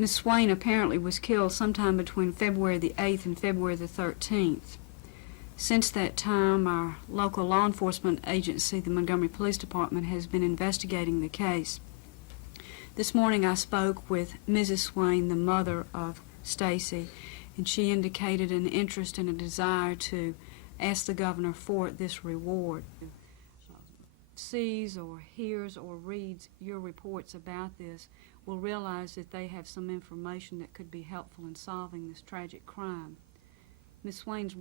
Miss Swain apparently was killed sometime between February the 8th and February the 13th. Since that time, our local law enforcement agency, the Montgomery Police Department, has been investigating the case. This morning I spoke with Mrs. Swain, the mother of Stacy, and she indicated an interest and a desire to ask the governor for this reward. Sees or hears or reads your reports about this will realize that they have some information that could be helpful in solving this tragic crime. Miss Swain's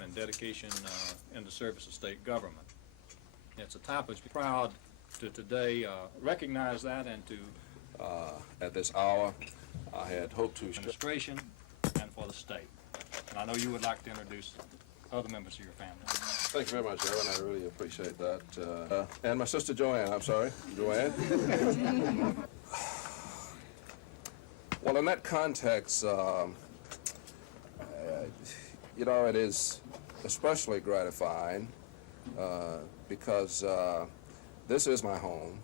and dedication in the service of state government. It's a type of proud to today recognize that and to at this hour I had hoped to administration and for the state. And I know you would like to introduce other members of your family. Thank you very much, Evan. I really appreciate that. And my sister Joanne, I'm sorry, Joanne. Well, in that context, you know, it is especially gratifying because this is my home.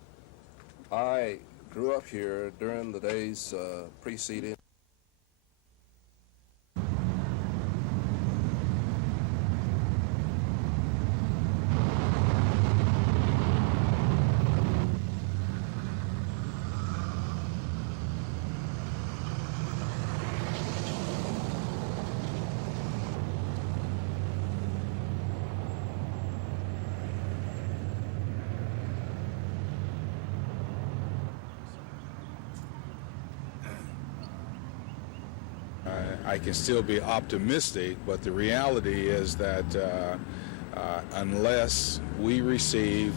I grew up here during the days preceding. I can still be optimistic, but the reality is that unless we receive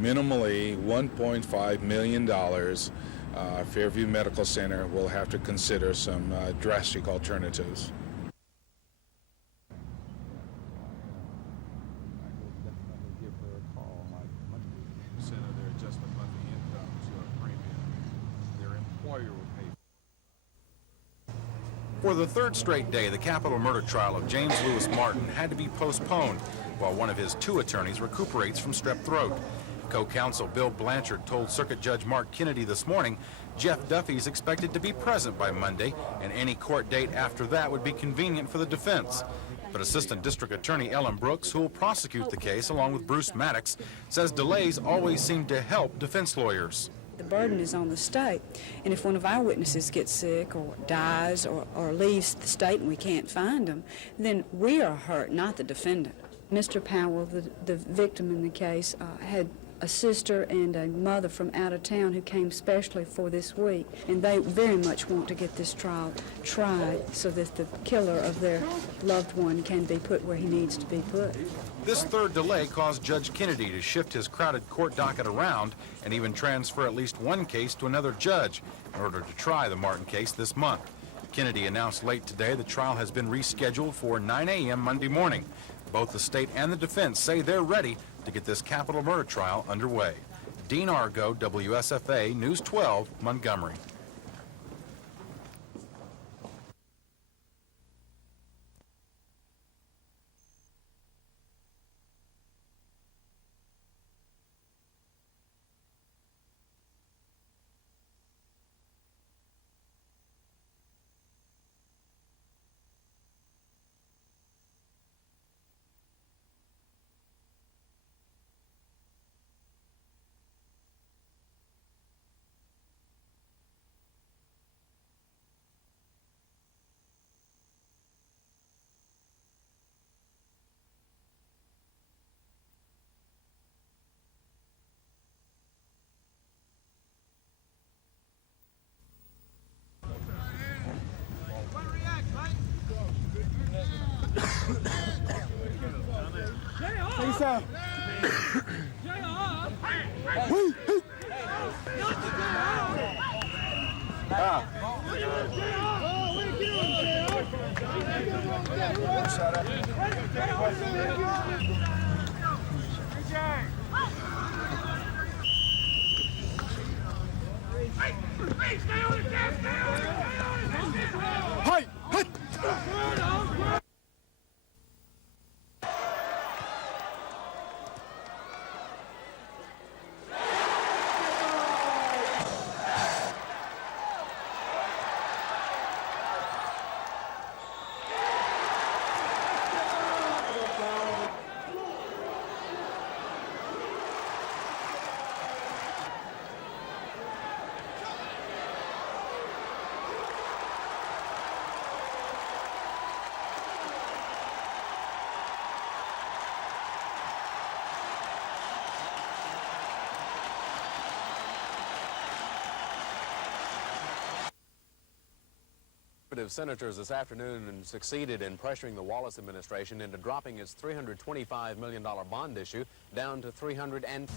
minimally $1.5 million, Fairview Medical Center will have to consider some drastic alternatives. For the third straight day, the capital murder trial of James Lewis Martin had to be postponed while one of his two attorneys recuperates from strep throat. Co-counsel Bill Blanchard told Circuit Judge Mark Kennedy this morning Jeff Duffy is expected to be present by Monday, and any court date after that would be convenient for the defense. But Assistant District Attorney Ellen Brooks, who will prosecute the case along with Bruce Maddox, says delays always seem to help defense lawyers. The burden is on the state, and if one of our witnesses gets sick or dies or leaves the state and we can't find them, then we are hurt, not the defendant. Mr. Powell, the victim in the case, had a sister and a mother from out of town who came specially for this week, and they very much want to get this trial tried so that the killer of their loved one can be put where he needs to be put. This third delay caused Judge Kennedy to shift his crowded court docket around and even transfer at least one case to another judge in order to try the Martin case this month. Kennedy announced late today the trial has been rescheduled for 9 a.m. Monday morning. Both the state and the defense say they're ready to get this capital murder trial underway. Dean Argo, WSFA News 12, Montgomery. Lisa. Hey, stay on it, Jeff! Stay on it! Hey! Hey! Senators this afternoon succeeded in pressuring the Wallace administration into dropping its $325 million bond issue down to $310.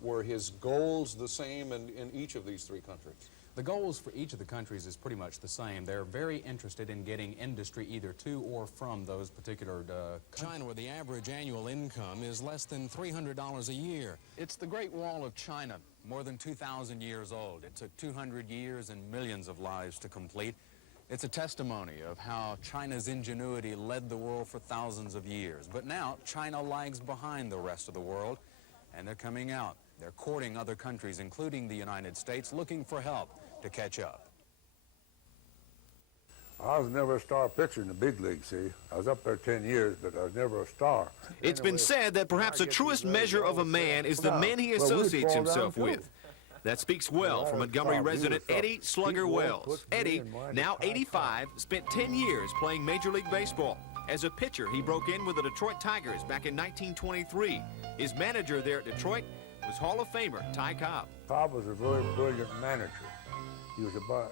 Were his goals the same in each of these three countries? The goals for each of the countries is pretty much the same. They're very interested in getting industry either to or from those particular China, where the average annual income is less than $300 a year. It's the Great Wall of China, more than 2,000 years old. It took 200 years and millions of lives to complete. It's a testimony of how China's ingenuity led the world for thousands of years. But now China lags behind the rest of the world, and they're coming out. They're courting other countries, including the United States, looking for help to catch up. I was never a star pitcher in the big league, see. I was up there 10 years, but I was never a star. It's been said that perhaps the truest measure of a man is the men he associates himself with. That speaks well for Montgomery resident Eddie Slugger Wells. Eddie, now 85, spent 10 years playing Major League Baseball. As a pitcher, he broke in with the Detroit Tigers back in 1923. His manager there at Detroit was Hall of Famer Ty Cobb. Cobb was a very brilliant manager. He was about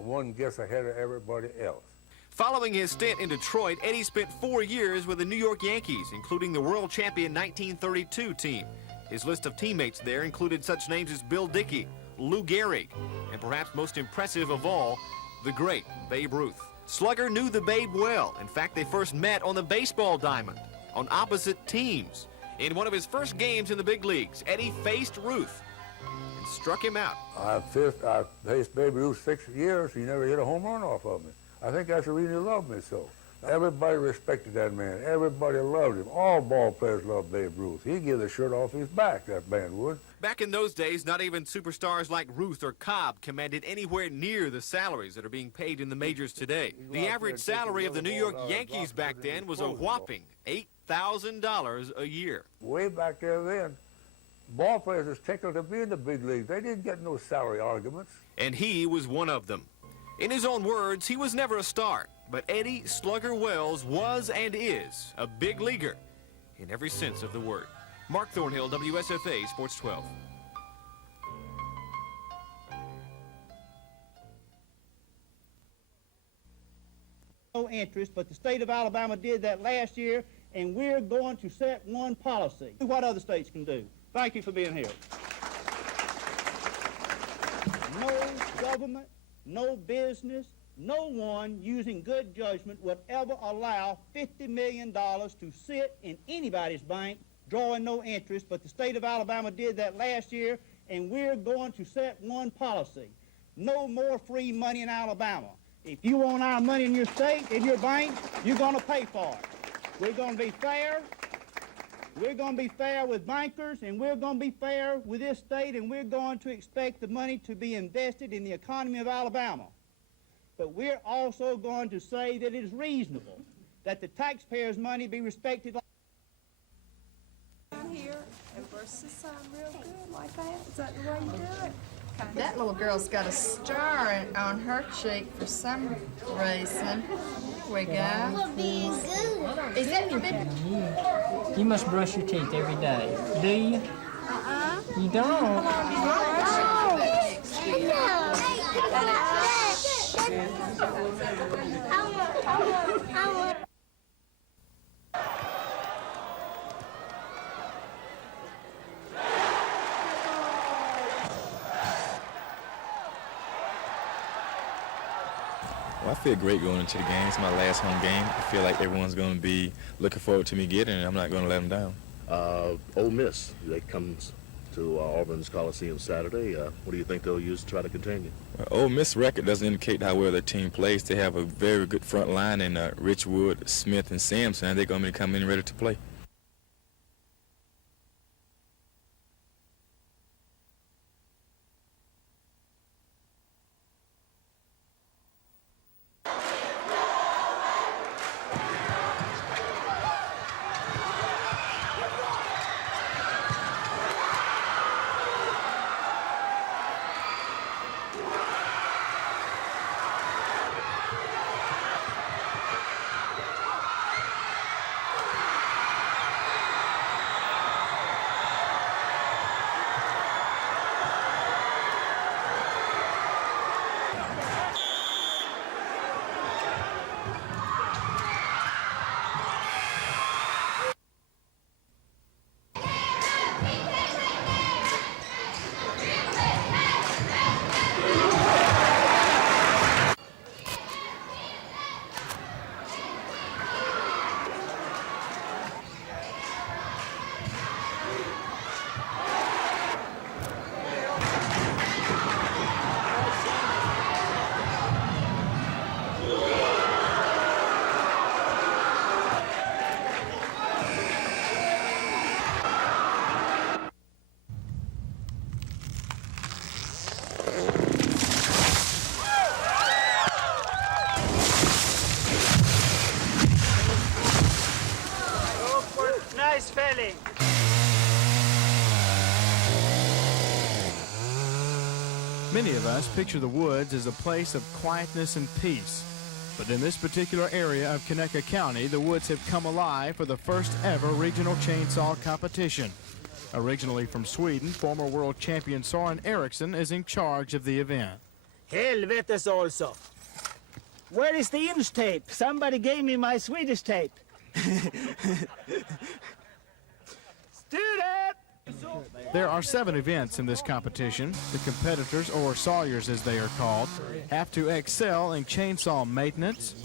one guess ahead of everybody else. Following his stint in Detroit, Eddie spent 4 years with the New York Yankees, including the world champion 1932 team. His list of teammates there included such names as Bill Dickey, Lou Gehrig, and perhaps most impressive of all, the great Babe Ruth. Slugger knew the Babe well. In fact, they first met on the baseball diamond, on opposite teams. In one of his first games in the big leagues, Eddie faced Ruth and struck him out. I faced Babe Ruth 6 years. He never hit a home run off of me. I think that's the reason he loved me so. Everybody respected that man. Everybody loved him. All ball players loved Babe Ruth. He'd give the shirt off his back, that man would. Back in those days, not even superstars like Ruth or Cobb commanded anywhere near the salaries that are being paid in the majors today. The average salary of the New York Yankees back then was a whopping $8,000 a year. Way back there then, ball players was tickled to be in the big league. They didn't get no salary arguments. And he was one of them. In his own words, he was never a star, but Eddie Slugger Wells was and is a big leaguer in every sense of the word. Mark Thornhill, WSFA Sports 12. No interest, but the state of Alabama did that last year, and we're going to set one policy. What other states can do. Thank you for being here. No government, no business, no one using good judgment would ever allow $50 million to sit in anybody's bank drawing no interest, but the state of Alabama did that last year, and we're going to set one policy. No more free money in Alabama. If you want our money in your state, in your bank, you're going to pay for it. We're going to be fair. We're going to be fair with bankers, and we're going to be fair with this state, and we're going to expect the money to be invested in the economy of Alabama. But we're also going to say that it is reasonable that the taxpayers' money be respected. Here and burst the sun real good like that. Is that the way you do it? That little girl's got a star on her cheek for some reason. There we go. Is that your baby? You must brush your teeth every day. Do you? You don't? I feel great going into the game. It's my last home game. I feel like everyone's going to be looking forward to me getting it, and I'm not going to let them down. Ole Miss, that comes to Auburn's Coliseum Saturday. What do you think they'll use to try to contain you? Well, Ole Miss record doesn't indicate how well their team plays. They have a very good front line in Richwood, Smith, and Sampson. They're going to be coming in ready to play. Nice felling. Many of us picture the woods as a place of quietness and peace. But in this particular area of Conecuh County, the woods have come alive for the first ever regional chainsaw competition. Originally from Sweden, former world champion Soren Eriksson is in charge of the event. Helvetes also. Where is the inch tape? Somebody gave me my Swedish tape. Student! There are 7 events in this competition. The competitors, or sawyers as they are called, have to excel in chainsaw maintenance,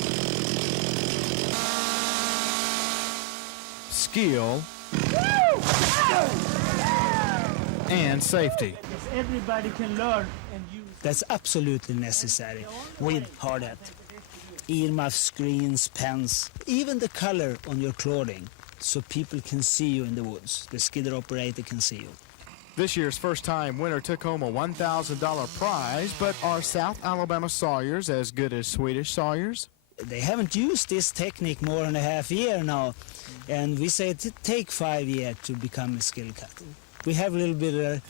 skill, and safety. Everybody can learn and use. That's absolutely necessary with hard hat. Earmuffs, screens, pens, even the color on your clothing, so people can see you in the woods. The skidder operator can see you. This year's first-time winner took home a $1,000 prize, but are South Alabama sawyers as good as Swedish sawyers? They haven't used this technique more than a half year now, and we say it take 5 years to become a skill cutter. We have a little bit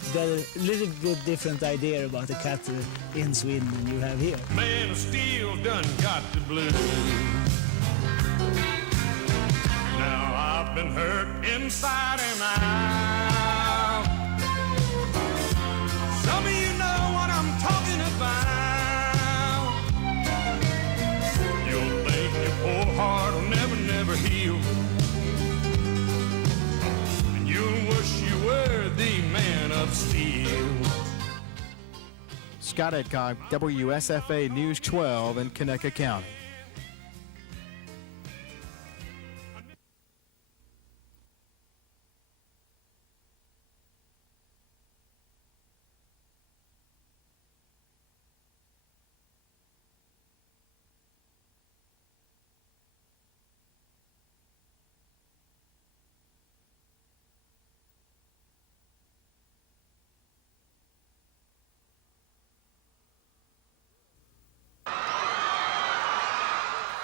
different idea about the cutter in Sweden than you have here. Man of steel done got the blues. Now I've been hurt inside and out. Some of you know what I'm talking about. You'll think your poor heart will never heal. And you'll wish you were the man of steel. Scott Edcock, WSFA News 12 in Conecuh County.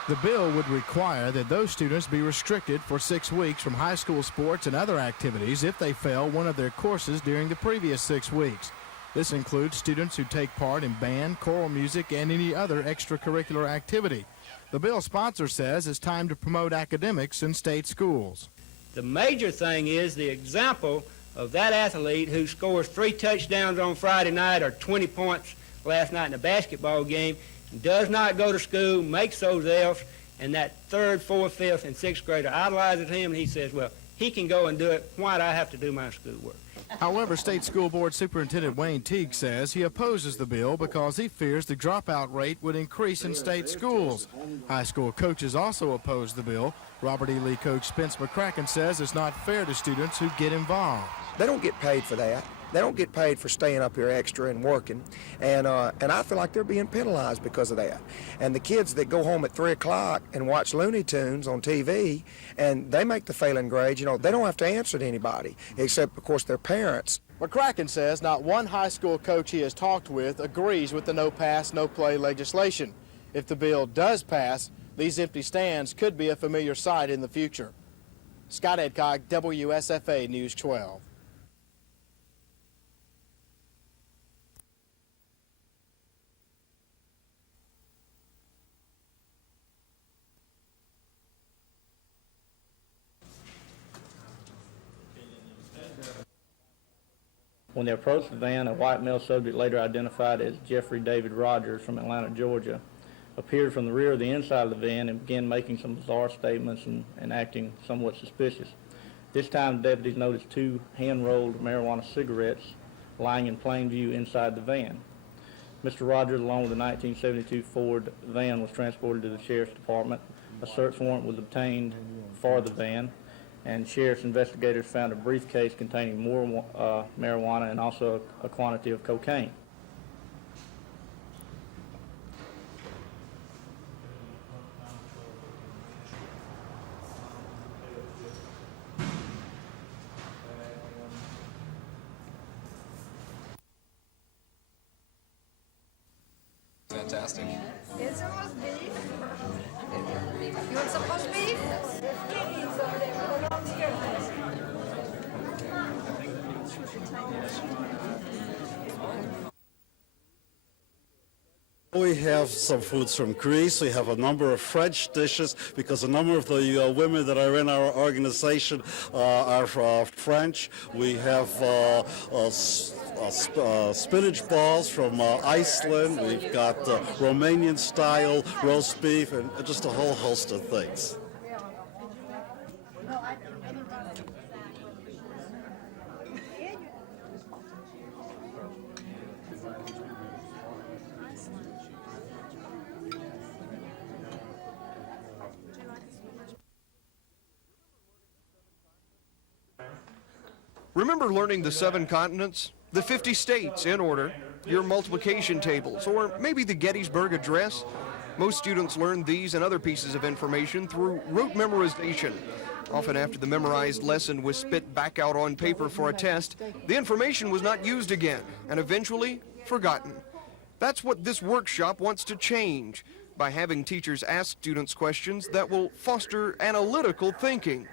The bill would require that those students be restricted for 6 weeks from high school sports and other activities if they fail one of their courses during the previous 6 weeks. This includes students who take part in band, choral music, and any other extracurricular activity. The bill's sponsor says it's time to promote academics in state schools. The major thing is the example of that athlete who scores 3 touchdowns on Friday night or 20 points last night in a basketball game, does not go to school, makes those F's, and that 3rd, 4th, 5th, and 6th grader idolizes him, and he says, well, he can go and do it. Why do I have to do my schoolwork? However, State School Board Superintendent Wayne Teague says he opposes the bill because he fears the dropout rate would increase in state schools. High school coaches also oppose the bill. Robert E. Lee coach Spence McCracken says it's not fair to students who get involved. They don't get paid for that. They don't get paid for staying up here extra and working, and I feel like they're being penalized because of that. And the kids that go home at 3 o'clock and watch Looney Tunes on TV, and they make the failing grade, you know, they don't have to answer to anybody, except, of course, their parents. McCracken says not one high school coach he has talked with agrees with the no pass, no play legislation. If the bill does pass, these empty stands could be a familiar sight in the future. Scott Edcock, WSFA News 12. When they approached the van, a white male subject later identified as Jeffrey David Rogers from Atlanta, Georgia, appeared from the rear of the inside of the van and began making some bizarre statements and acting somewhat suspicious. This time, the deputies noticed 2 hand-rolled marijuana cigarettes lying in plain view inside the van. Mr. Rogers, along with a 1972 Ford van, was transported to the Sheriff's Department. A search warrant was obtained for the van, and Sheriff's investigators found a briefcase containing more marijuana and also a quantity of cocaine. Fantastic. Is there roast beef? You want some roast beef? We have some foods from Greece. We have a number of French dishes because a number of the women that are in our organization are French. We have spinach balls from Iceland. We've got Romanian-style roast beef and just a whole host of things. Remember learning the 7 continents, the 50 states in order, your multiplication tables, or maybe the Gettysburg Address? Most students learn these and other pieces of information through rote memorization. Often after the memorized lesson was spit back out on paper for a test, the information was not used again and eventually forgotten. That's what this workshop wants to change by having teachers ask students questions that will foster analytical thinking.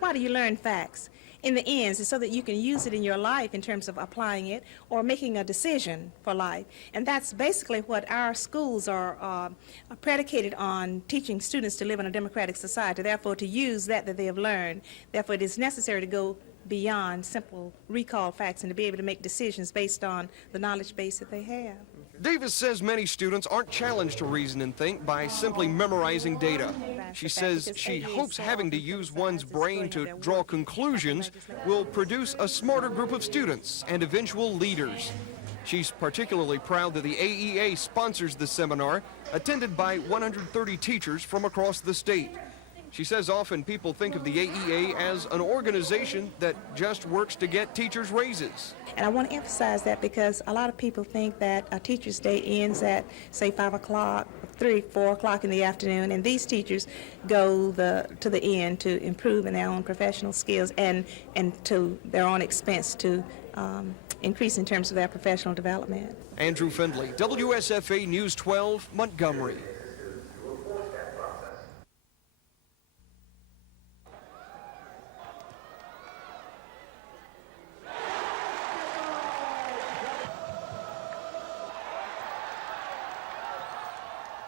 Why do you learn facts? In the end, it's so that you can use it in your life in terms of applying it or making a decision for life. And that's basically what our schools are predicated on, teaching students to live in a democratic society, therefore to use that they have learned. Therefore, it is necessary to go beyond simple recall facts and to be able to make decisions based on the knowledge base that they have. Davis says many students aren't challenged to reason and think by simply memorizing data. She says she hopes having to use one's brain to draw conclusions will produce a smarter group of students and eventual leaders. She's particularly proud that the AEA sponsors the seminar, attended by 130 teachers from across the state. She says often people think of the AEA as an organization that just works to get teachers raises. And I want to emphasize that because a lot of people think that a teacher's day ends at, say, 5 o'clock, 3, 4 o'clock in the afternoon, and these teachers go to the end to improve in their own professional skills and to their own expense to increase in terms of their professional development. Andrew Findley, WSFA News 12, Montgomery.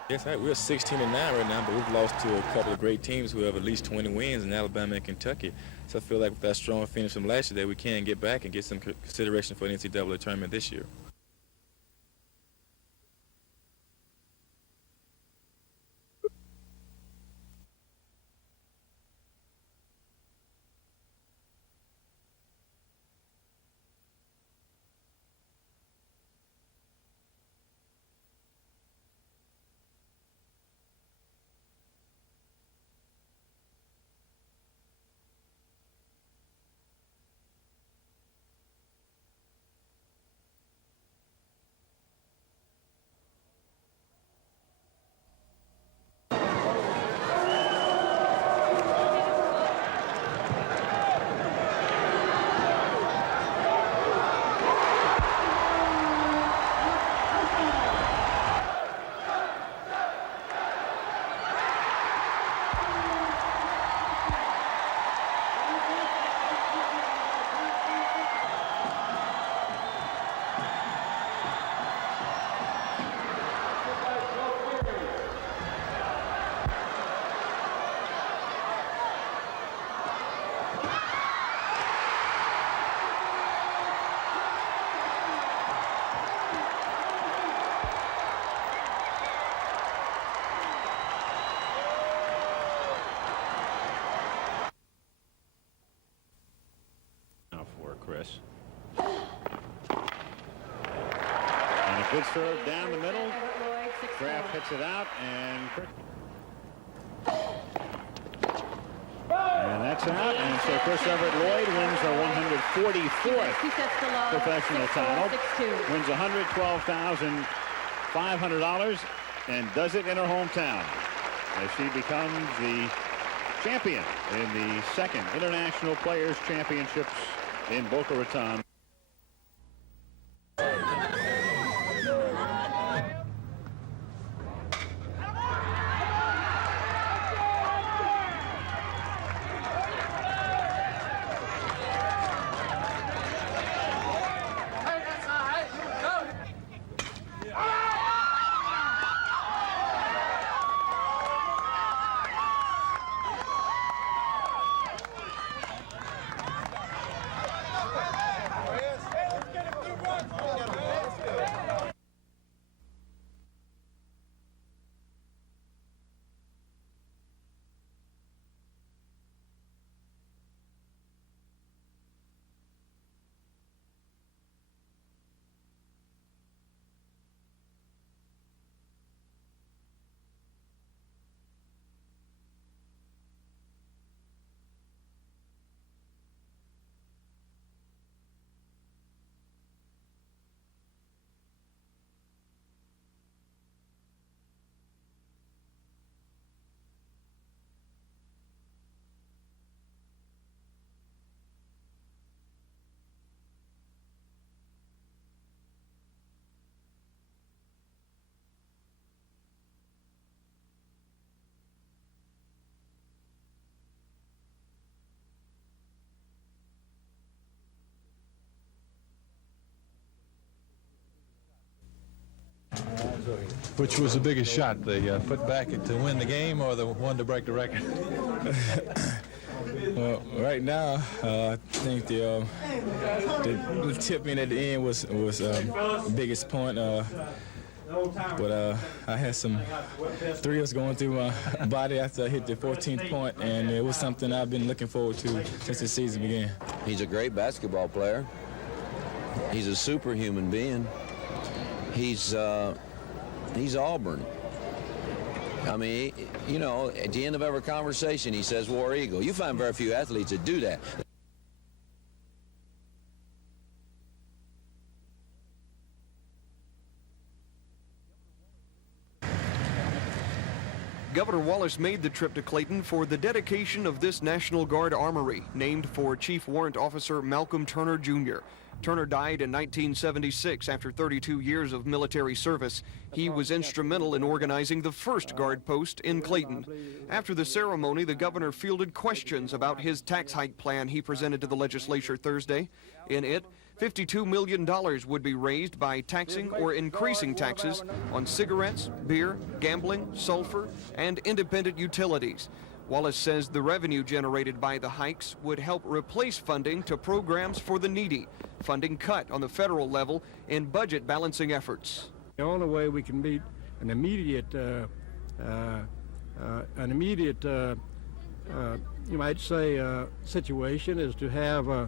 Yes, we're 16-9 right now, but we've lost to a couple of great teams who have at least 20 wins in Alabama and Kentucky. So I feel like with that strong finish from last year that we can get back and get some consideration for the NCAA tournament this year. Harris. And a good serve down the middle. Kraft hits it out, and that's out. And so Chris Everett Lloyd wins her 144th professional title, wins $112,500, and does it in her hometown as she becomes the champion in the second International Players Championships in Boca Raton. Which was the biggest shot, the put-back to win the game or the one to break the record? Well, right now, I think the tip in at the end was the biggest point. But I had some thrills going through my body after I hit the 14th point, and it was something I've been looking forward to since the season began. He's a great basketball player. He's a superhuman being. He's Auburn. I mean, you know, at the end of every conversation, he says War Eagle. You find very few athletes that do that. Governor Wallace made the trip to Clayton for the dedication of this National Guard armory, named for Chief Warrant Officer Malcolm Turner, Jr. Turner died in 1976 after 32 years of military service. He was instrumental in organizing the first guard post in Clayton. After the ceremony, the governor fielded questions about his tax hike plan he presented to the legislature Thursday. In it, $52 million would be raised by taxing or increasing taxes on cigarettes, beer, gambling, sulfur, and independent utilities. Wallace says the revenue generated by the hikes would help replace funding to programs for the needy, funding cut on the federal level in budget balancing efforts. The only way we can meet an immediate, you might say, situation is to have,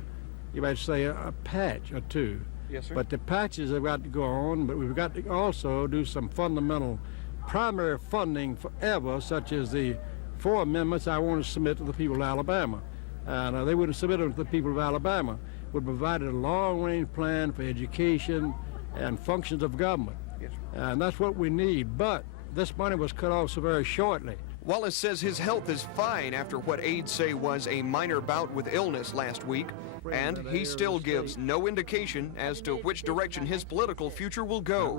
you might say, a patch or two. Yes, sir. But the patches have got to go on, but we've got to also do some fundamental primary funding forever, such as the 4 amendments I want to submit to the people of Alabama. And they wouldn't submit them to the people of Alabama. Would provide a long-range plan for education and functions of government. Yes. And that's what we need. But this money was cut off so very shortly. Wallace says his health is fine after what aides say was a minor bout with illness last week, and he still gives no indication as to which direction his political future will go.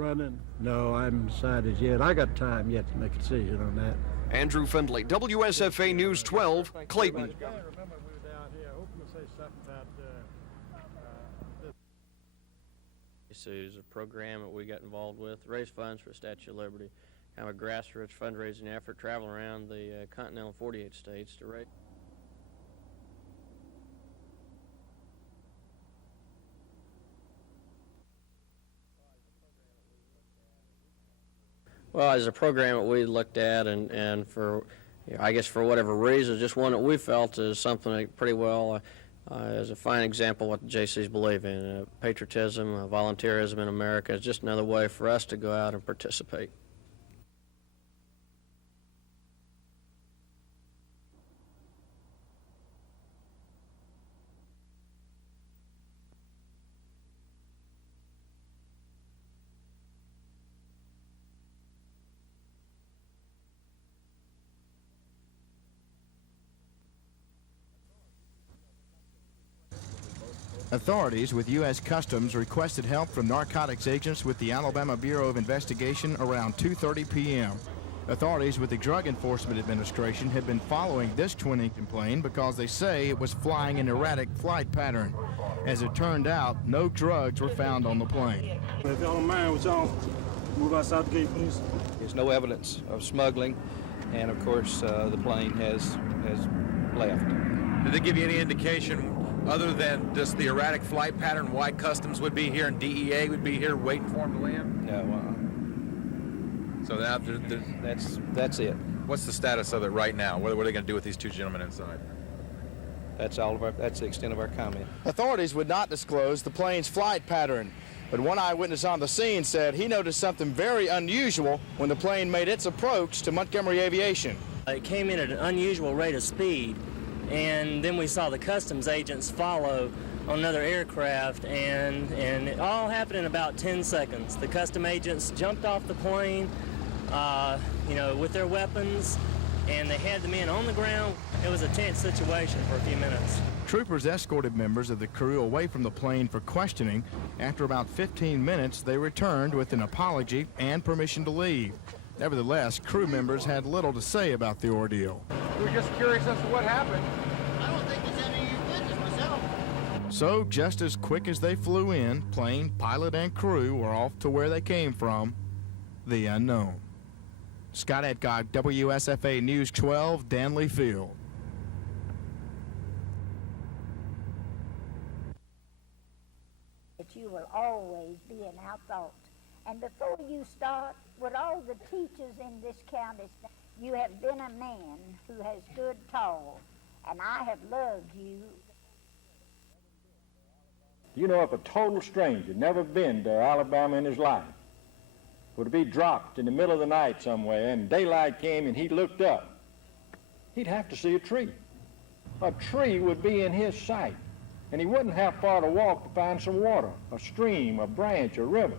No, I haven't decided yet. I got time yet to make a decision on that. Andrew Findlay, WSFA News 12, Clayton. This is a program that we got involved with, raise funds for the Statue of Liberty, kind of a grassroots fundraising effort, traveling around the continental 48 states to raise. Well, as a program that we looked at, and for, I guess for whatever reason, just one that we felt is something that pretty well is a fine example of what the JCs believe in. Patriotism, volunteerism in America is just another way for us to go out and participate. Authorities with U.S. Customs requested help from narcotics agents with the Alabama Bureau of Investigation around 2:30 p.m. Authorities with the Drug Enforcement Administration had been following this twin-engine plane because they say it was flying an erratic flight pattern. As it turned out, no drugs were found on the plane. If y'all don't mind, would y'all move outside the gate, please? There's no evidence of smuggling, and of course the plane has left. Did they give you any indication other than just the erratic flight pattern, why Customs would be here and DEA would be here waiting for them to land? No. So now that's it. What's the status of it right now? What are they going to do with these two gentlemen inside? That's the extent of our comment. Authorities would not disclose the plane's flight pattern, but one eyewitness on the scene said he noticed something very unusual when the plane made its approach to Montgomery Aviation. It came in at an unusual rate of speed, and then we saw the customs agents follow on another aircraft, and it all happened in about 10 seconds. The custom agents jumped off the plane, with their weapons, and they had the men on the ground. It was a tense situation for a few minutes. Troopers escorted members of the crew away from the plane for questioning. After about 15 minutes, they returned with an apology and permission to leave. Nevertheless, crew members had little to say about the ordeal. We're just curious as to what happened. I don't think there's any of your business myself. So, just as quick as they flew in, plane, pilot, and crew were off to where they came from, the unknown. Scott Adcock, WSFA News 12, Danley Field. That you will always be in our thoughts. And before you start, with all the teachers in this county, you have been a man who has stood tall, and I have loved you. You know, if a total stranger, never been to Alabama in his life, would be dropped in the middle of the night somewhere and daylight came and he looked up, he'd have to see a tree. A tree would be in his sight, and he wouldn't have far to walk to find some water, a stream, a branch, a river.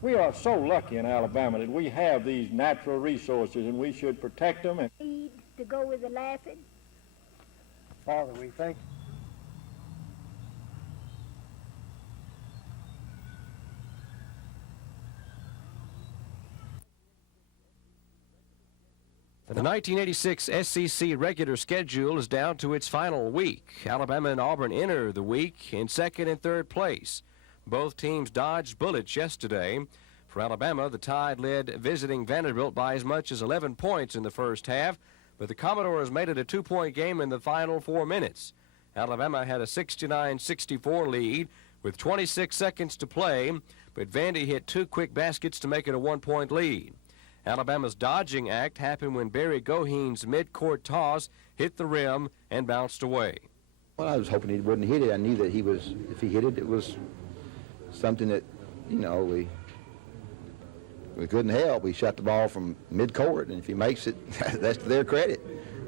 We are so lucky in Alabama that we have these natural resources, and we should protect them. And Need to go with the laughing? Father, we thank you. The 1986 SEC regular schedule is down to its final week. Alabama and Auburn enter the week in second and third place. Both teams dodged bullets yesterday. For Alabama, the Tide led visiting Vanderbilt by as much as 11 points in the first half, but the Commodores made it a 2-point game in the final 4 minutes. Alabama had a 69-64 lead with 26 seconds to play, but Vandy hit 2 quick baskets to make it a 1-point lead. Alabama's dodging act happened when Barry Goheen's mid-court toss hit the rim and bounced away. Well, I was hoping he wouldn't hit it. I knew that if he hit it, it was something that, we couldn't help. We shot the ball from mid-court, and if he makes it, that's to their credit.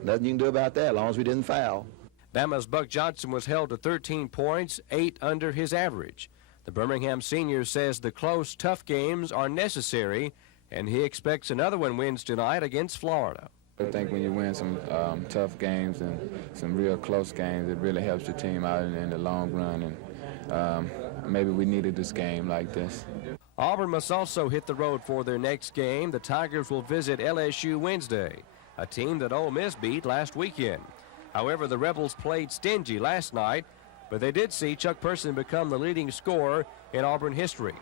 Nothing you can do about that as long as we didn't foul. Bama's Buck Johnson was held to 13 points, 8 under his average. The Birmingham senior says the close, tough games are necessary, and he expects another one wins tonight against Florida. I think when you win some tough games and some real close games, it really helps your team out in the long run, and maybe we needed this game like this. Auburn must also hit the road for their next game. The Tigers will visit LSU Wednesday, a team that Ole Miss beat last weekend. However, the Rebels played stingy last night, but they did see Chuck Person become the leading scorer in Auburn history.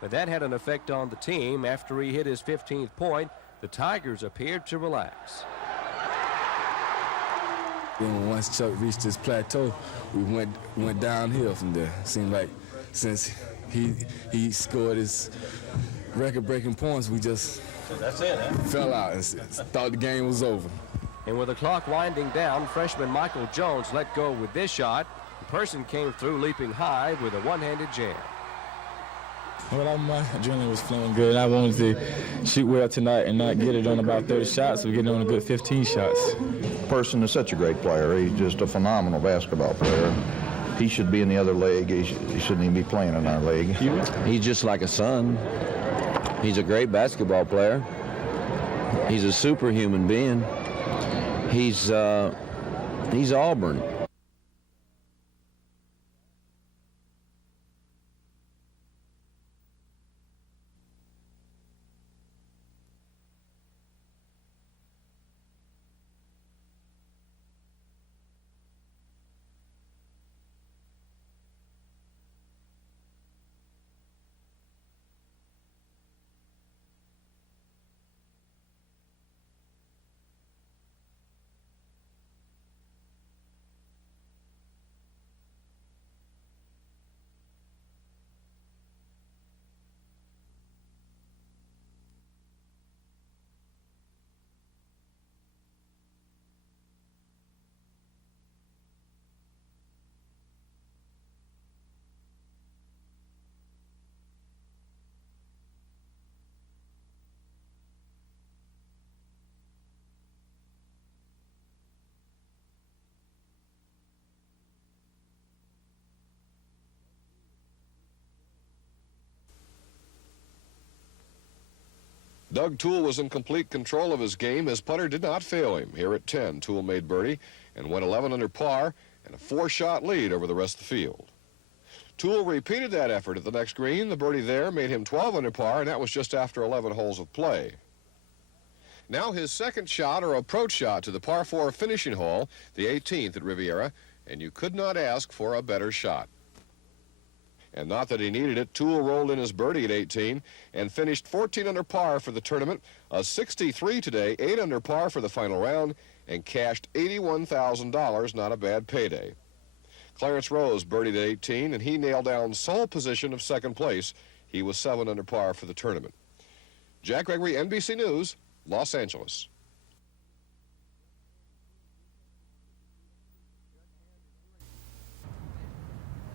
But that had an effect on the team. After he hit his 15th point, the Tigers appeared to relax. Then once Chuck reached his plateau, we went downhill from there. Seemed like since he scored his record-breaking points, we just fell out and thought the game was over. And with the clock winding down, freshman Michael Jones let go with this shot. Person came through leaping high with a one-handed jam. Well, my adrenaline was flowing good. I wanted to shoot well tonight and not get it on about 30 shots. We're getting on a good 15 shots. Person is such a great player. He's just a phenomenal basketball player. He should be in the other leg. He shouldn't even be playing in our league. He's just like a son. He's a great basketball player. He's a superhuman being. He's Auburn. Doug Toole was in complete control of his game. His putter did not fail him. Here at 10, Toole made birdie and went 11 under par and a 4-shot lead over the rest of the field. Toole repeated that effort at the next green. The birdie there made him 12 under par, and that was just after 11 holes of play. Now his second shot or approach shot to the par 4 finishing hole, the 18th at Riviera, and you could not ask for a better shot. And not that he needed it, Toole rolled in his birdie at 18 and finished 14 under par for the tournament, a 63 today, 8 under par for the final round, and cashed $81,000, not a bad payday. Clarence Rose birdied at 18, and he nailed down sole position of second place. He was 7 under par for the tournament. Jack Gregory, NBC News, Los Angeles.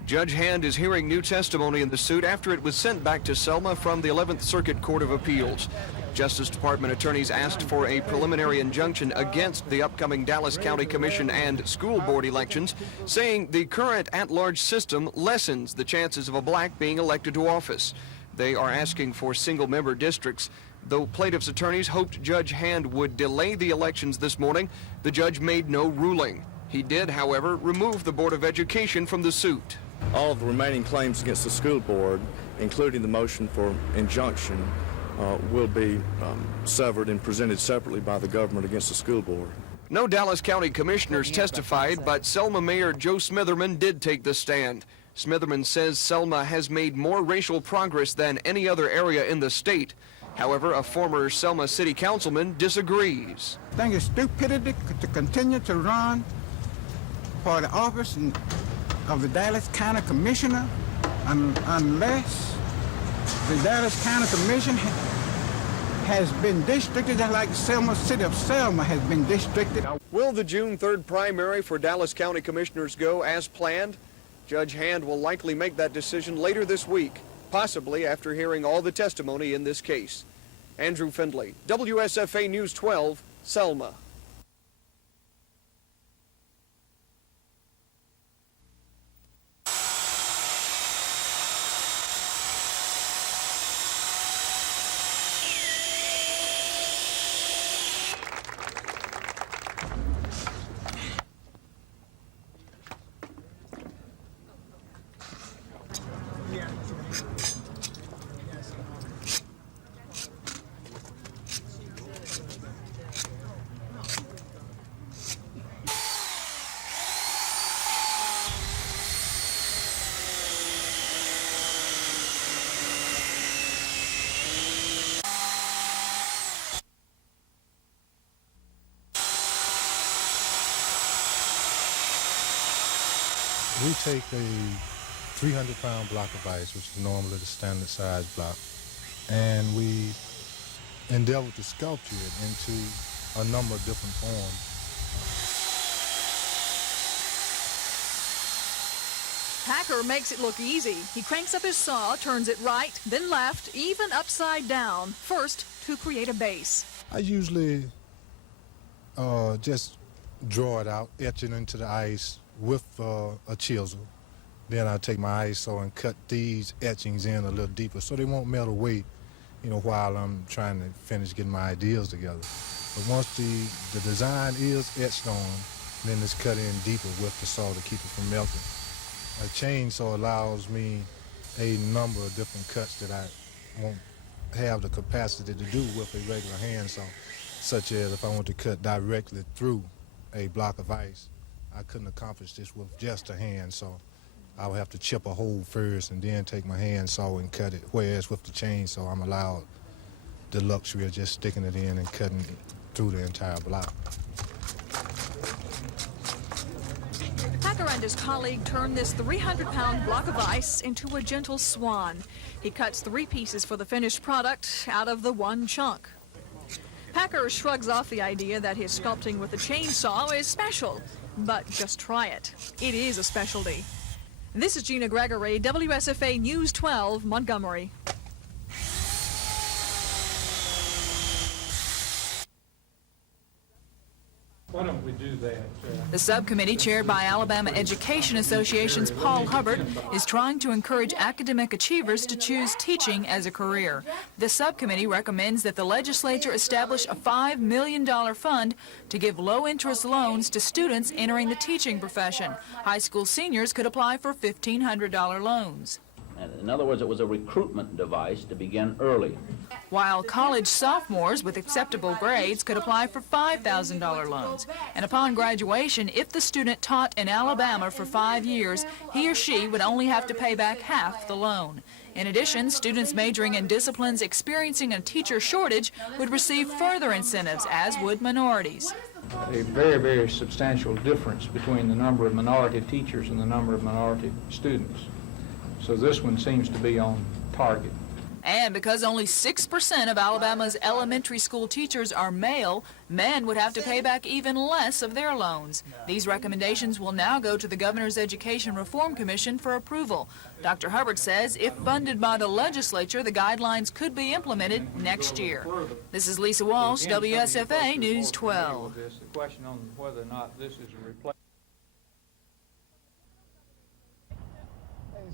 Judge Hand is hearing new testimony in the suit after it was sent back to Selma from the 11th Circuit Court of Appeals. Justice Department attorneys asked for a preliminary injunction against the upcoming Dallas County Commission and school board elections, saying the current at-large system lessens the chances of a black being elected to office. They are asking for single-member districts. Though plaintiffs' attorneys hoped Judge Hand would delay the elections this morning, the judge made no ruling. He did, however, remove the Board of Education from the suit. All of the remaining claims against the school board, including the motion for injunction, will be severed and presented separately by the government against the school board. No Dallas County commissioners testified, but Selma Mayor Joe Smitherman did take the stand. Smitherman says Selma has made more racial progress than any other area in the state. However, a former Selma city councilman disagrees. I think it's stupidity to continue to run for the office of the Dallas County Commissioner unless the Dallas County Commission has been districted just like Selma City of Selma has been districted. Will the June 3rd primary for Dallas County Commissioners go as planned? Judge Hand will likely make that decision later this week, possibly after hearing all the testimony in this case. Andrew Findlay, WSFA News 12, Selma. We take a 300-pound block of ice, which is normally the standard size block, and we endeavor to sculpture it into a number of different forms. Packer makes it look easy. He cranks up his saw, turns it right, then left, even upside down, first to create a base. I usually just draw it out, etch it into the ice with a chisel. Then I take my ice saw and cut these etchings in a little deeper so they won't melt away, while I'm trying to finish getting my ideas together. But once the design is etched on, then it's cut in deeper with the saw to keep it from melting. A chainsaw allows me a number of different cuts that I won't have the capacity to do with a regular handsaw, such as if I want to cut directly through a block of ice, I couldn't accomplish this with just a handsaw. I would have to chip a hole first and then take my handsaw and cut it, whereas with the chainsaw, I'm allowed the luxury of just sticking it in and cutting it through the entire block. Packer and his colleague turn this 300-pound block of ice into a gentle swan. He cuts 3 pieces for the finished product out of the one chunk. Packer shrugs off the idea that his sculpting with a chainsaw is special, but just try it. It is a specialty. This is Gina Gregory, WSFA News 12, Montgomery. Why don't we do that? The subcommittee, chaired by Alabama Education Association's Paul Hubbard, is trying to encourage academic achievers to choose teaching as a career. The subcommittee recommends that the legislature establish a $5 million fund to give low-interest loans to students entering the teaching profession. High school seniors could apply for $1,500 loans. In other words, it was a recruitment device to begin early. While college sophomores with acceptable grades could apply for $5,000 loans. And upon graduation, if the student taught in Alabama for 5 years, he or she would only have to pay back half the loan. In addition, students majoring in disciplines experiencing a teacher shortage would receive further incentives, as would minorities. A very, very substantial difference between the number of minority teachers and the number of minority students. So this one seems to be on target. And because only 6% of Alabama's elementary school teachers are male, men would have to pay back even less of their loans. These recommendations will now go to the Governor's Education Reform Commission for approval. Dr. Hubbard says if funded by the legislature, the guidelines could be implemented next year. This is Lisa Walsh, WSFA News 12. The question on whether or not this is a replacement.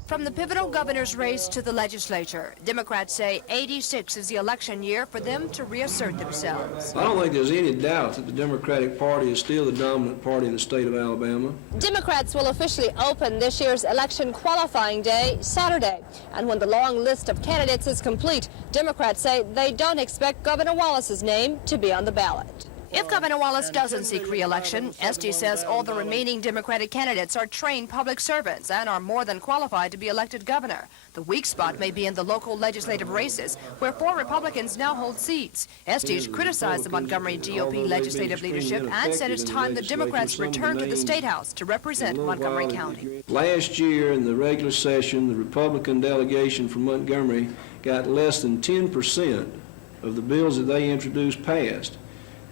From the pivotal governor's race to the legislature, Democrats say 86 is the election year for them to reassert themselves. I don't think there's any doubt that the Democratic Party is still the dominant party in the state of Alabama. Democrats will officially open this year's election qualifying day Saturday. And when the long list of candidates is complete, Democrats say they don't expect Governor Wallace's name to be on the ballot. If Governor Wallace doesn't seek re-election, SD says all the remaining Democratic candidates are trained public servants and are more than qualified to be elected governor. The weak spot may be in the local legislative races, where 4 Republicans now hold seats. SD criticized the Montgomery GOP legislative leadership and said it's time the Democrats return to the State House to represent Montgomery County. Last year in the regular session, the Republican delegation from Montgomery got less than 10% of the bills that they introduced passed.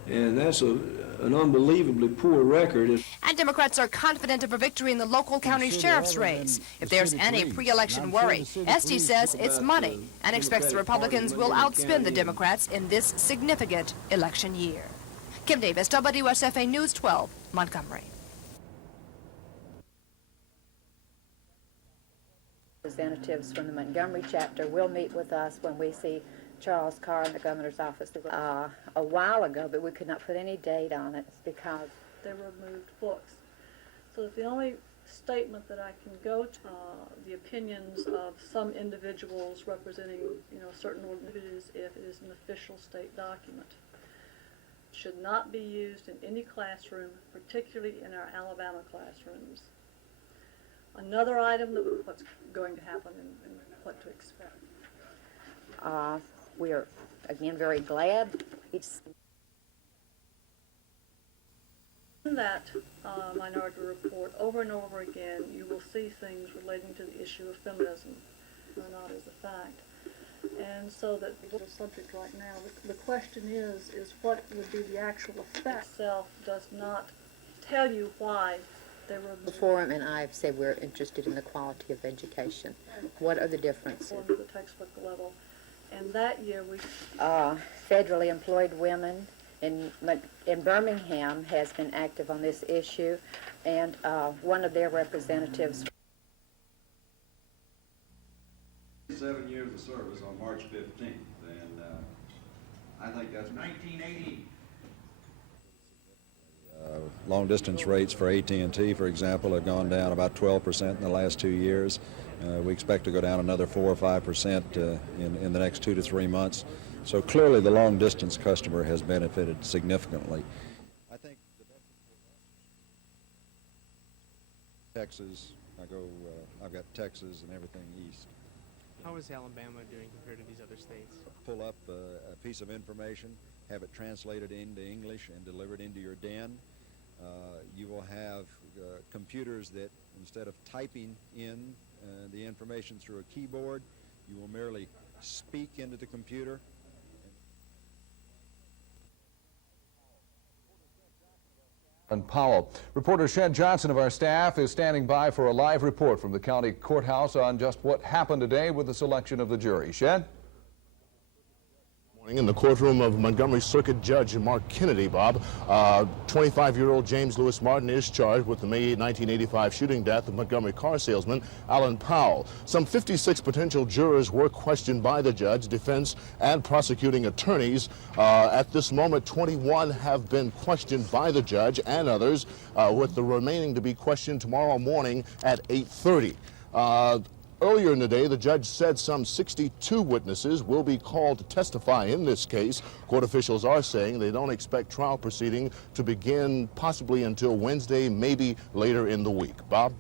And that's an unbelievably poor record. And Democrats are confident of a victory in the local county sheriff's race. If there's any pre-election worry, SD says it's money and expects the Republicans will outspend the Democrats in this significant election year. Kim Davis, WSFA News 12, Montgomery. Representatives from the Montgomery chapter will meet with us when we see Charles Carr in the governor's office a while ago, but we could not put any date on it because they removed books. So the only statement that I can go to, the opinions of some individuals representing, certain organizations, if it is an official state document. It should not be used in any classroom, particularly in our Alabama classrooms. Another item that what's going to happen and what to expect. We are, again, very glad. In that minority report, over and over again, you will see things relating to the issue of feminism, or not as a fact. And so that the subject right now, the question is what would be the actual effect? Itself does not tell you why They were Before him, and I've said we're interested in the quality of education. What are the differences? on the textbook level. And that year we Federally employed women in Birmingham has been active on this issue, and one of their representatives. 7 years of service on March 15th, and I think that's 1980. Long-distance rates for AT&T, for example, have gone down about 12% in the last 2 years. We expect to go down another 4 or 5% in the next 2 to 3 months. So clearly the long-distance customer has benefited significantly. I think Texas, I've got Texas and everything east. How is Alabama doing compared to these other states? Pull up a piece of information, have it translated into English and delivered into your den. You will have computers that, instead of typing in the information through a keyboard, you will merely speak into the computer. And Powell. Reporter Shed Johnson of our staff is standing by for a live report from the county courthouse on just what happened today with the selection of the jury. Shed? In the courtroom of Montgomery Circuit Judge Mark Kennedy, Bob, 25-year-old James Lewis Martin is charged with the May 8, 1985 shooting death of Montgomery car salesman Alan Powell. Some 56 potential jurors were questioned by the judge, defense, and prosecuting attorneys. At this moment, 21 have been questioned by the judge and others, with the remaining to be questioned tomorrow morning at 8:30. Earlier in the day, the judge said some 62 witnesses will be called to testify in this case. Court officials are saying they don't expect trial proceeding to begin possibly until Wednesday, maybe later in the week. Bob?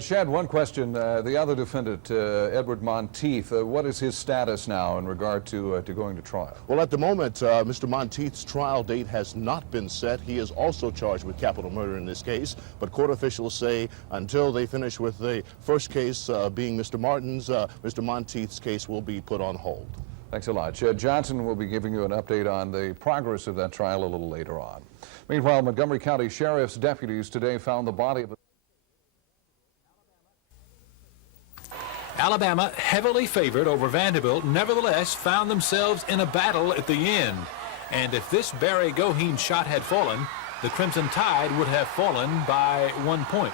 Shad, one question. The other defendant, Edward Monteith, what is his status now in regard to going to trial? Well, at the moment, Mr. Monteith's trial date has not been set. He is also charged with capital murder in this case, but court officials say until they finish with the first case being Mr. Martin's, Mr. Monteith's case will be put on hold. Thanks a lot. Shed Johnson will be giving you an update on the progress of that trial a little later on. Meanwhile, Montgomery County Sheriff's deputies today found the body of a Alabama, heavily favored over Vanderbilt, nevertheless found themselves in a battle at the end. And if this Barry Goheen shot had fallen, the Crimson Tide would have fallen by 1 point.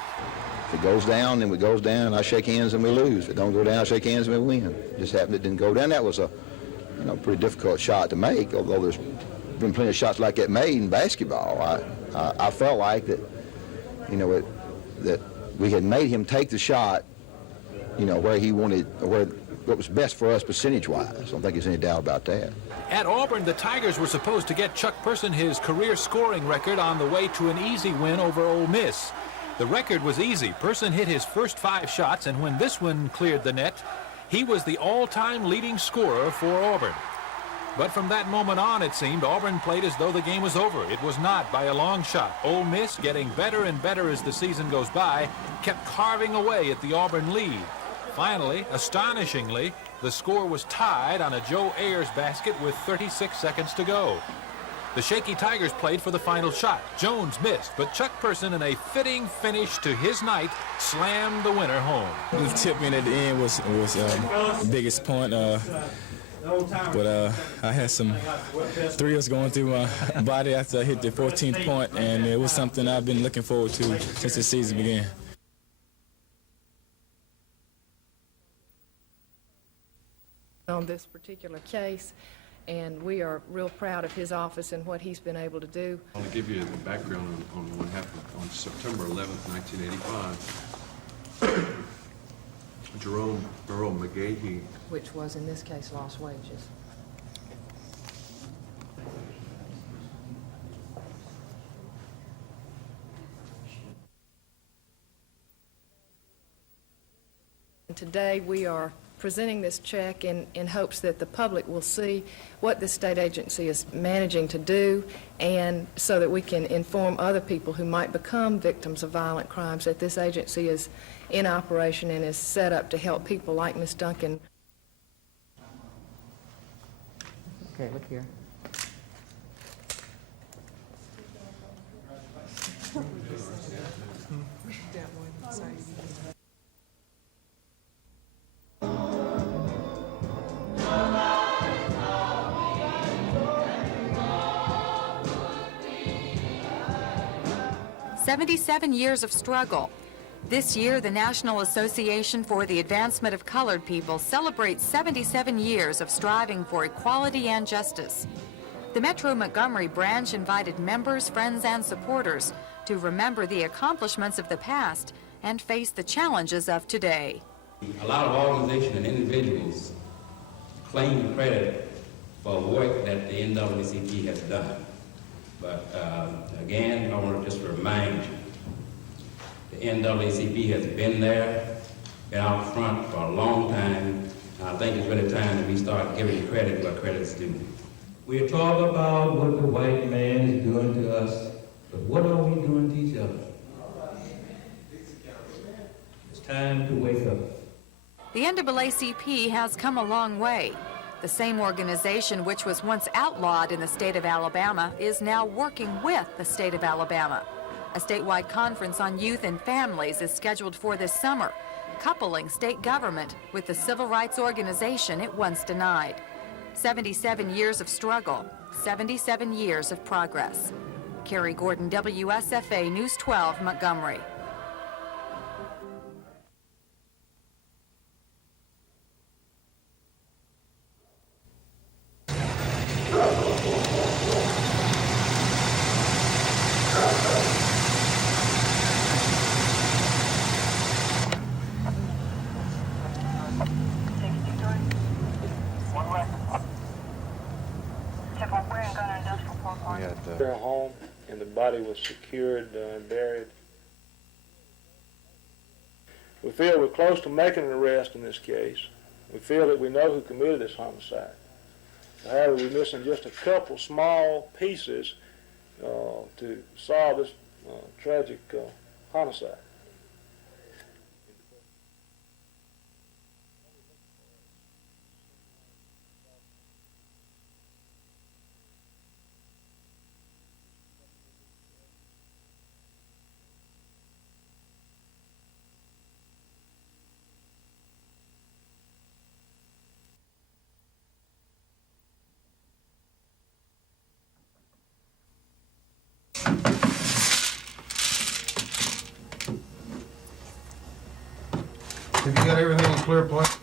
If it goes down, then it goes down. I shake hands and we lose. If it don't go down, I shake hands and we win. It just happened it didn't go down. That was a pretty difficult shot to make, although there's been plenty of shots like that made in basketball. I felt like that, that we had made him take the shot where he wanted, what was best for us percentage-wise. I don't think there's any doubt about that. At Auburn, the Tigers were supposed to get Chuck Person his career scoring record on the way to an easy win over Ole Miss. The record was easy. Person hit his first 5 shots, and when this one cleared the net, he was the all-time leading scorer for Auburn. But from that moment on, it seemed, Auburn played as though the game was over. It was not by a long shot. Ole Miss, getting better and better as the season goes by, kept carving away at the Auburn lead. Finally, astonishingly, the score was tied on a Joe Ayers basket with 36 seconds to go. The shaky Tigers played for the final shot. Jones missed, but Chuck Person, in a fitting finish to his night, slammed the winner home. The tip in at the end was the biggest point. But I had some thrills going through my body after I hit the 14th point, and it was something I've been looking forward to since the season began. On this particular case, and we are real proud of his office and what he's been able to do. I'll give you the background on what happened on September 11th, 1985. Jerome Earl McGahee, Which was, in this case, lost wages. And today we are presenting this check in hopes that the public will see what the state agency is managing to do, and so that we can inform other people who might become victims of violent crimes that this agency is in operation and is set up to help people like Ms. Duncan. Okay, look here. "77 years of struggle." This year, the National Association for the Advancement of Colored People celebrates 77 years of striving for equality and justice. The Metro Montgomery branch invited members, friends, and supporters to remember the accomplishments of the past and face the challenges of today. A lot of organizations and individuals claim credit for work that the NAACP has done. But again, I want to just remind you, the NAACP has been there, been out front for a long time. And I think it's really time that we start giving credit where credit's due. We talk about what the white man is doing to us, but what are we doing to each other? It's time to wake up. The NAACP has come a long way. The same organization which was once outlawed in the state of Alabama is now working with the state of Alabama. A statewide conference on youth and families is scheduled for this summer, coupling state government with the civil rights organization it once denied. 77 years of struggle, 77 years of progress. Carrie Gordon, WSFA News 12, Montgomery. Their home, and the body was secured and buried. We feel we're close to making an arrest in this case. We feel that we know who committed this homicide. However, we're missing just a couple small pieces to solve this tragic homicide. Have you got everything in clear plastic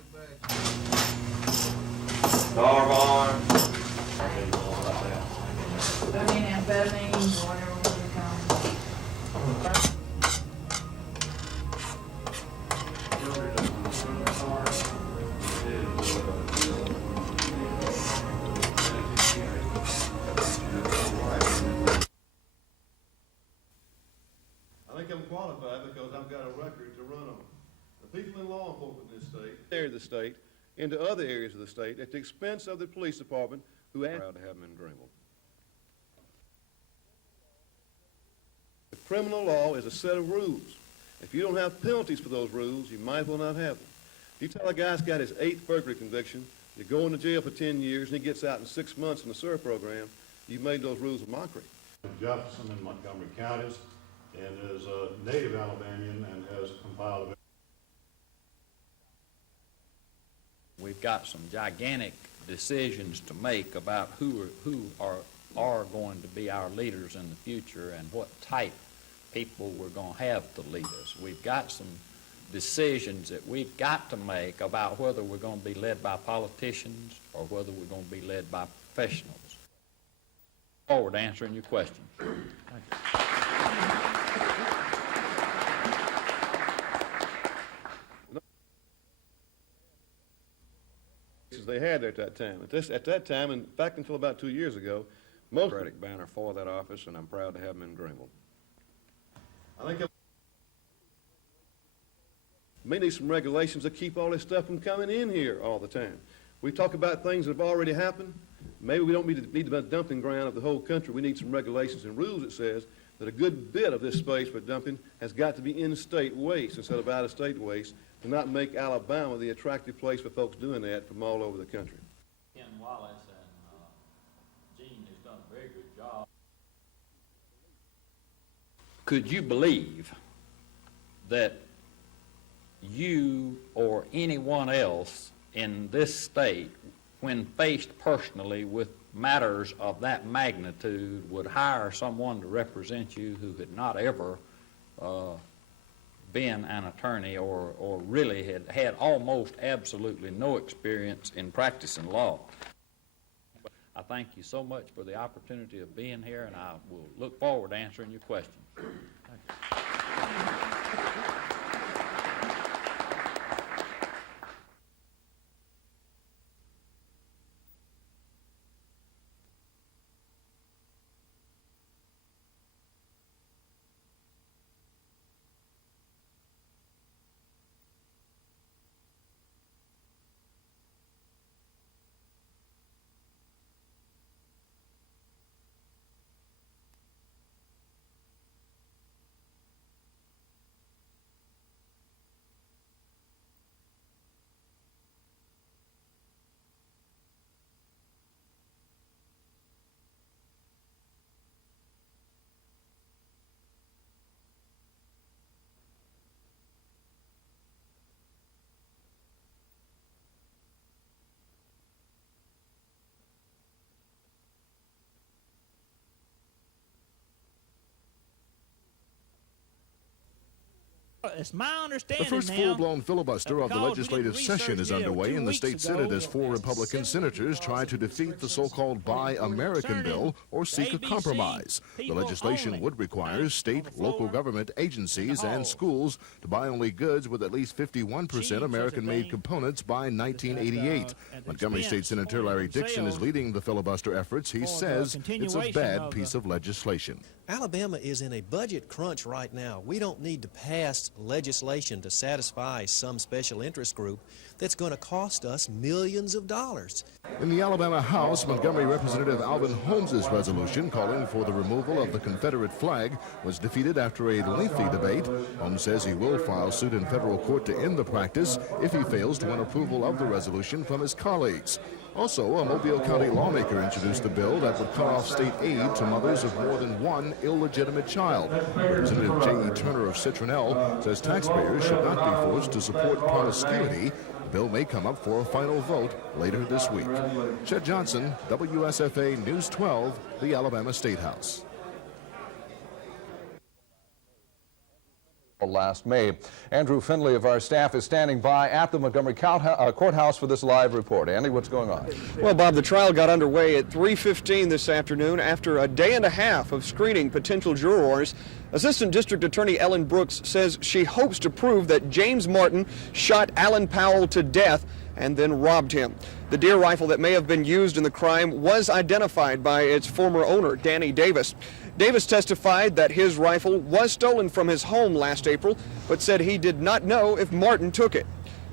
Dollar barn. Amphetamines or whatever we call them. I think I'm qualified because I've got a record to run on. The people in law enforcement in this state, area of the state, into other areas of the state at the expense of the police department, who are proud to have them in Greenville. The criminal law is a set of rules. If you don't have penalties for those rules, you might as well not have them. If you tell a guy's got his 8th burglary conviction, you go into jail for 10 years, and he gets out in 6 months in the SUR program, you've made those rules a mockery. Jefferson and Montgomery counties, and is a native Alabamian and has compiled a... We've got some gigantic decisions to make about who are going to be our leaders in the future and what type people we're going to have to lead us. We've got some decisions that we've got to make about whether we're going to be led by politicians or whether we're going to be led by professionals. Forward to answering your questions. They had at that time. At that time, and back until about 2 years ago, most Democratic banner for that office, and I'm proud to have them in Greenville. I think we need some regulations to keep all this stuff from coming in here all the time. We talk about things that have already happened. Maybe we don't need to be the dumping ground of the whole country. We need some regulations and rules that says that a good bit of this space for dumping has got to be in-state waste instead of out-of-state waste, to not make Alabama the attractive place for folks doing that from all over the country. Ken Wallace and Gene has done a very good job. Could you believe that you or anyone else in this state, when faced personally with matters of that magnitude, would hire someone to represent you who had not ever been an attorney or really had almost absolutely no experience in practicing law? I thank you so much for the opportunity of being here, and I will look forward to answering your questions. It's my understanding The first now, full-blown filibuster of the because we legislative did session is research underway 2 in the weeks state ago, Senate as 4 Republican senators try to defeat the so-called Buy American bill or seek a compromise. The legislation would require state, local government agencies and schools to buy only goods with at least 51% American-made components by 1988. Montgomery State Senator Larry Dixon is leading the filibuster efforts. He says it's a bad piece of legislation. Alabama is in a budget crunch right now. We don't need to pass legislation to satisfy some special interest group that's going to cost us millions of dollars. In the Alabama House, Montgomery Representative Alvin Holmes's resolution calling for the removal of the Confederate flag was defeated after a lengthy debate. Holmes says he will file suit in federal court to end the practice if he fails to win approval of the resolution from his colleagues. Also, a Mobile County lawmaker introduced a bill that would cut off state aid to mothers of more than one illegitimate child. Representative J.E. Turner of Citronelle says taxpayers should not be forced to support promiscuity. The bill may come up for a final vote later this week. Chet Johnson, WSFA News 12, the Alabama State House. Last May. Andrew Findlay of our staff is standing by at the Montgomery Courthouse for this live report. Andy, what's going on? Well, Bob, the trial got underway at 3:15 this afternoon after a day and a half of screening potential jurors. Assistant District Attorney Ellen Brooks says she hopes to prove that James Martin shot Alan Powell to death and then robbed him. The deer rifle that may have been used in the crime was identified by its former owner, Danny Davis. Davis testified that his rifle was stolen from his home last April, but said he did not know if Martin took it.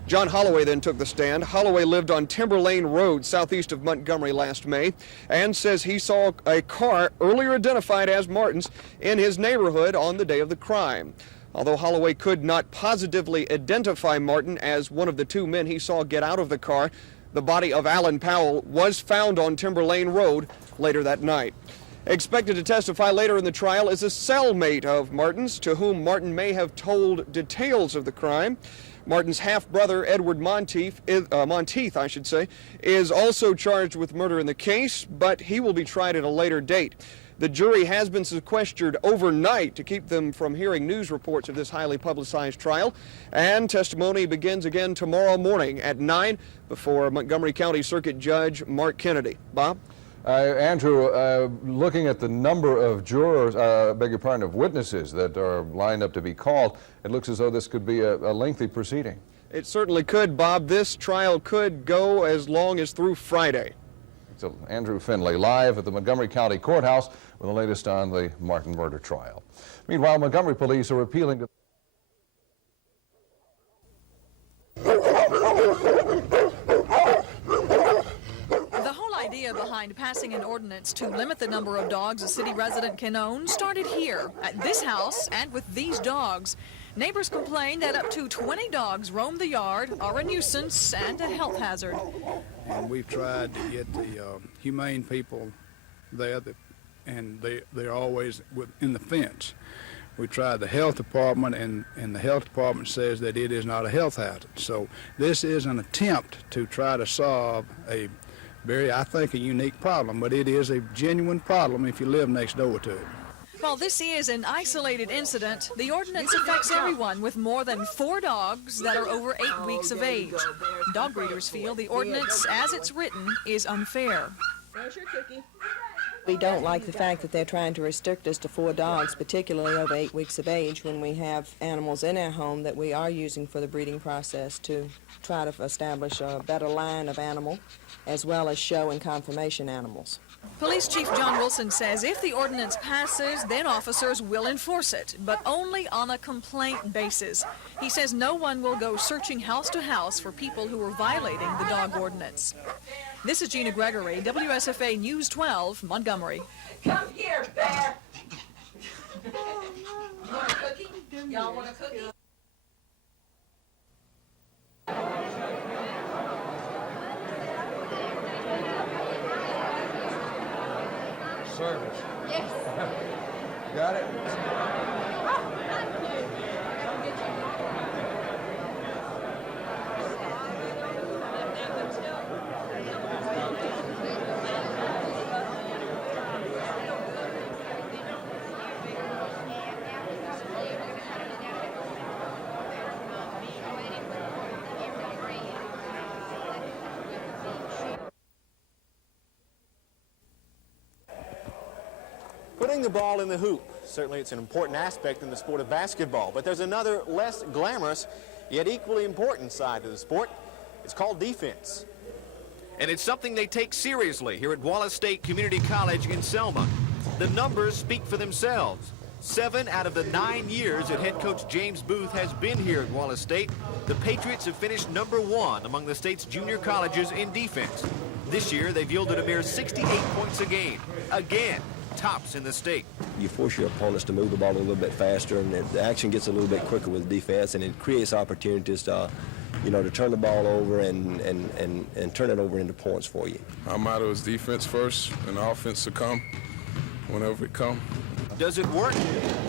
John Holloway then took the stand. Holloway lived on Timber Lane Road, southeast of Montgomery last May, and says he saw a car earlier identified as Martin's in his neighborhood on the day of the crime. Although Holloway could not positively identify Martin as one of the 2 men he saw get out of the car, the body of Alan Powell was found on Timber Lane Road later that night. Expected to testify later in the trial is a cellmate of Martin's, to whom Martin may have told details of the crime. Martin's half-brother, Edward Monteith, is also charged with murder in the case, but he will be tried at a later date. The jury has been sequestered overnight to keep them from hearing news reports of this highly publicized trial, and testimony begins again tomorrow morning at 9 before Montgomery County Circuit Judge Mark Kennedy. Bob? Andrew, looking at the number of jurors, of witnesses that are lined up to be called, it looks as though this could be a lengthy proceeding. It certainly could, Bob. This trial could go as long as through Friday. So Andrew Findlay live at the Montgomery County Courthouse with the latest on the Martin murder trial. Meanwhile, Montgomery police are appealing to The idea behind passing an ordinance to limit the number of dogs a city resident can own started here at this house and with these dogs. Neighbors complain that up to 20 dogs roam the yard, are a nuisance and a health hazard. And we've tried to get the humane people there, and they're always in the fence. We tried the health department, and the health department says that it is not a health hazard. So this is an attempt to try to solve a very, I think, a unique problem, but it is a genuine problem if you live next door to it. While this is an isolated incident, the ordinance affects everyone with more than 4 dogs that are over 8 weeks of age. Dog breeders feel the ordinance, as it's written, is unfair. There's your cookie. We don't like the fact that they're trying to restrict us to 4 dogs, particularly over 8 weeks of age, when we have animals in our home that we are using for the breeding process to try to establish a better line of animal, as well as show and conformation animals. Police Chief John Wilson says if the ordinance passes, then officers will enforce it, but only on a complaint basis. He says no one will go searching house to house for people who are violating the dog ordinance. This is Gina Gregory, WSFA News 12, Montgomery. Come here, Bear. You want a cookie? Y'all want a cookie? Service. Yes. Got it? Putting the ball in the hoop. Certainly it's an important aspect in the sport of basketball, but there's another less glamorous yet equally important side to the sport. It's called defense. And it's something they take seriously here at Wallace State Community College in Selma. The numbers speak for themselves. 7 out of the 9 years that head coach James Booth has been here at Wallace State, the Patriots have finished #1 among the state's junior colleges in defense. This year, they've yielded a mere 68 points a game. Again, tops in the state. You force your opponents to move the ball a little bit faster, and the action gets a little bit quicker with defense, and it creates opportunities to, to turn the ball over and turn it over into points for you. Our motto is defense first, and offense will come whenever it comes. Does it work?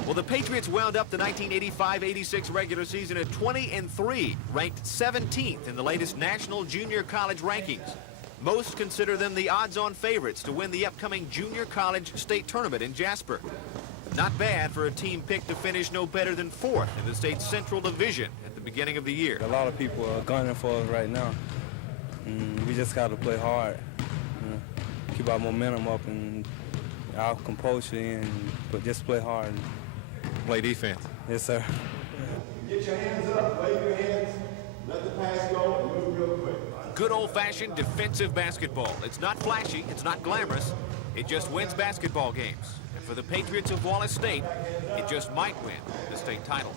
Well, the Patriots wound up the 1985-86 regular season at 20-3, ranked 17th in the latest national junior college rankings. Most consider them the odds-on favorites to win the upcoming junior college state tournament in Jasper. Not bad for a team picked to finish no better than 4th in the state's Central Division at the beginning of the year. A lot of people are gunning for us right now. We just got to play hard, keep our momentum up and our composure, but just play hard. Play defense. Yes, sir. Get your hands up, wave your hands, let the pass go, and move real quick. Good old-fashioned defensive basketball. It's not flashy, it's not glamorous, it just wins basketball games. And for the Patriots of Wallace State, it just might win the state title.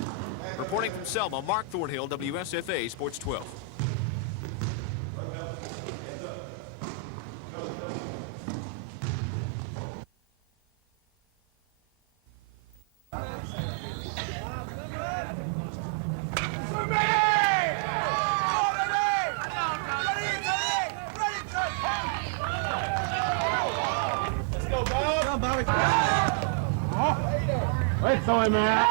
Reporting from Selma, Mark Thornhill, WSFA Sports 12. Wait, sorry, man.